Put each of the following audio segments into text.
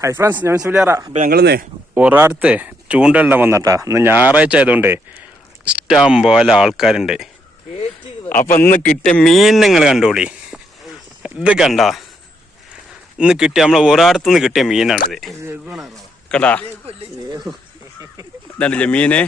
Hi friends ഞാൻ സുലിയാറ അപ്പൊ ഞങ്ങളിന്ന് ഒരാടത്ത് ചൂണ്ടലിടാൻ വന്നട്ടാ. ഇന്ന് ഞായറാഴ്ച ആയതുകൊണ്ട് ഇഷ്ടം പോലെ ആൾക്കാരുണ്ട്. അപ്പൊ ഇന്ന് കിട്ടിയ മീൻ നിങ്ങൾ കണ്ടോളി. ഇത് കണ്ട? ഇന്ന് കിട്ടിയ നമ്മളെ ഒരാടത്തു നിന്ന് കിട്ടിയ മീനാണത്. കണ്ടാ? ഇതണ്ടില്ലേ മീന്?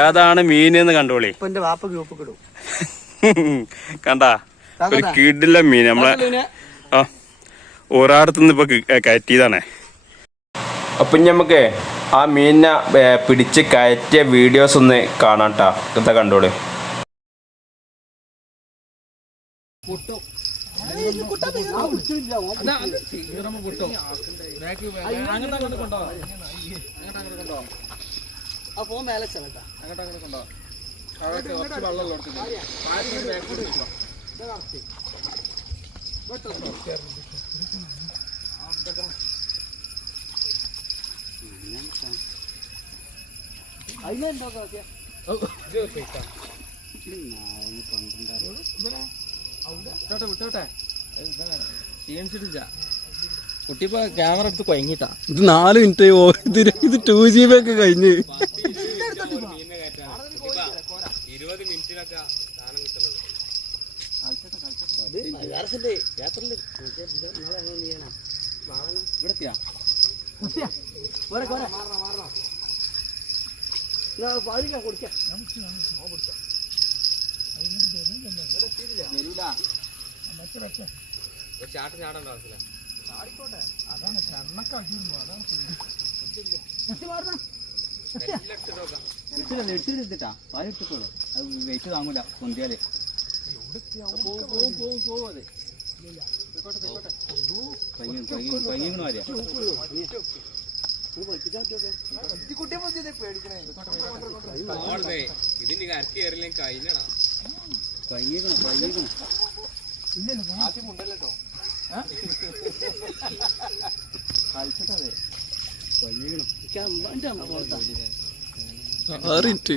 ഏതാണ് മീൻ എന്ന് കണ്ടോളി കണ്ടാ? ഒരു കിടില മീൻ നമ്മളെ ആ. ഒരാടത്തുനിന്ന് ഇപ്പൊ കയറ്റിയതാണ്. അപ്പൊ നമുക്ക് ആ മീനിനെ പിടിച്ച് കയറ്റിയ വീഡിയോസ് ഒന്ന് കാണാം ട്ടാ. ഇതാ കണ്ടോളൂ. ആ ഫോൺ മേലെ ചെല്ലട്ടാ. നോക്കിയാ കുട്ടിപ്പോ ക്യാമറ എടുത്ത് കൊയങ്ങിട്ടാ ഇത് നാല് മിനിറ്റ് ഇത് ഇത് ടു ജി ബി ഒക്കെ കഴിഞ്ഞ്. ഇരുപത് മിനിറ്റിലൊക്കെ സാധനം ചെയ്യണം ഇവിടെത്തിയാ? പോരെ പോരെ. മാറണം അതാണ് പാടിക്കാൻ കൊടുക്കാം. ചാട്ടം ചാടണ്ട ആവശ്യമില്ല എടുത്തിട്ടാ പാൽ എടുത്തിട്ടുള്ളൂ അത് വെയിറ്റ് താങ്ങൂല പൊന്തിയാൽ. പോവും പോവും പോവും പോവും അത് പൈങ്ങനെ മാറിയാ ഇതിന്റെ കരക്ക് കഴിഞ്ഞു കഴിഞ്ഞാ പൈങ്ങീക്കണം പൈങ്ങീക്കണം കളിച്ചിട്ടതെ ആറ് മിനിറ്റ്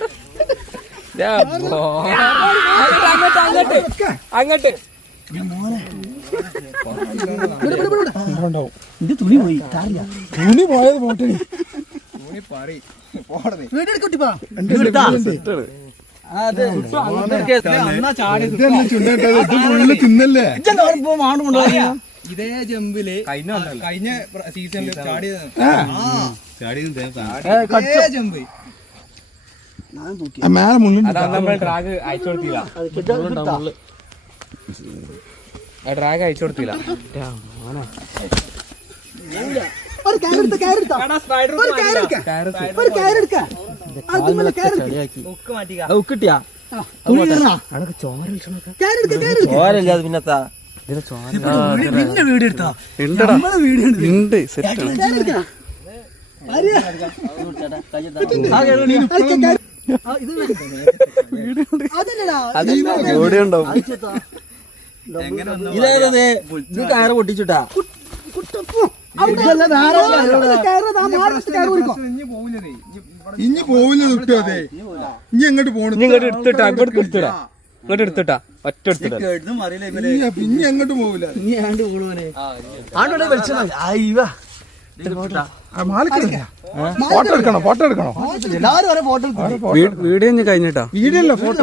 അങ്ങോട്ട് തുണി പോയി തുണി പോയത് പോട്ടെ ഫുള്ള് തിന്നല്ലേ ഇതേ ജമ്പിൽ കഴിഞ്ഞ സീസണിൽ ചാടിയത് ഇതേ ജമ്പ്. മേലെ നമ്മൾ ഡ്രാഗ് അയച്ചു കൊടുത്തില്ല. ഡ്രാഗ് അയച്ചു കൊടുത്തില്ല. ഒരു കയറെടുത്ത കയറെടുത്ത ഒരു കയറെടുക്ക ഒരു കയറെടുക്ക ഉക്കിട്ടിയാ കയറെടുക്ക കയറെടുക്ക പിന്നെ വീട് എടുത്താ? വീട് സെറ്റ് ആ, ഇത് കയറ് പൊട്ടിച്ചിട്ടാ. ഇനി പോവില്ല കിട്ടും അതെ ഇനി എങ്ങോട്ട് പോണു. ഇങ്ങോട്ട് എടുത്തിട്ടാ അങ്ങോട്ട് എടുത്തിടാ ഇങ്ങോട്ട് എടുത്തിട്ടാ. ഒറ്റ എടുത്തിട്ടാ. ഇനി എങ്ങോട്ട് പോവില്ല. നീ ആണ്ട് പോണോനെ ആണ്ടോടെ അയ്യോ ഫോട്ടോ എടുക്കണോ? ഫോട്ടോ എടുക്കണോ? വീഡിയോ കഴിഞ്ഞിട്ടാ? വീഡിയോ അല്ല ഫോട്ടോ